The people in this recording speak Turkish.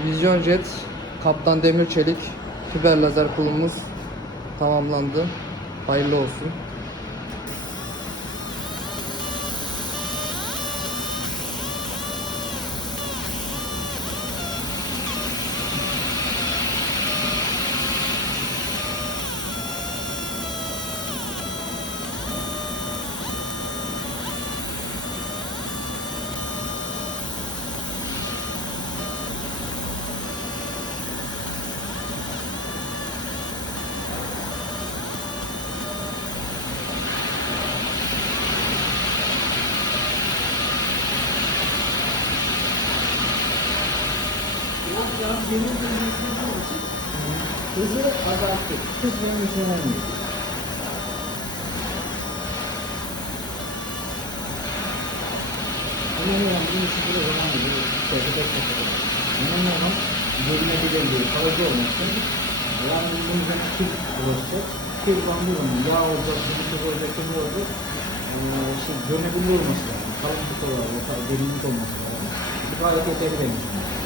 Vizyon Jet, Kaptan Demir Çelik, fiber lazer kulumuz tamamlandı. Hayırlı olsun. Biraz demir bölgesinde için hızı azalttık. Hızla nişanlanmıyor. Önemli olan bir işi bir zaman gibi tecrübe etmek. Önemli olan görünebilirliği, kalıcı olması. Yani bunun kül bulaşacak. Kül bandığı zaman yağ olacak, sıvı olacak, kömür olacak. Ee, şey, görünebilir olması lazım. Kalınlık olarak, derinlik olması lazım. Bu gayet yeterli için.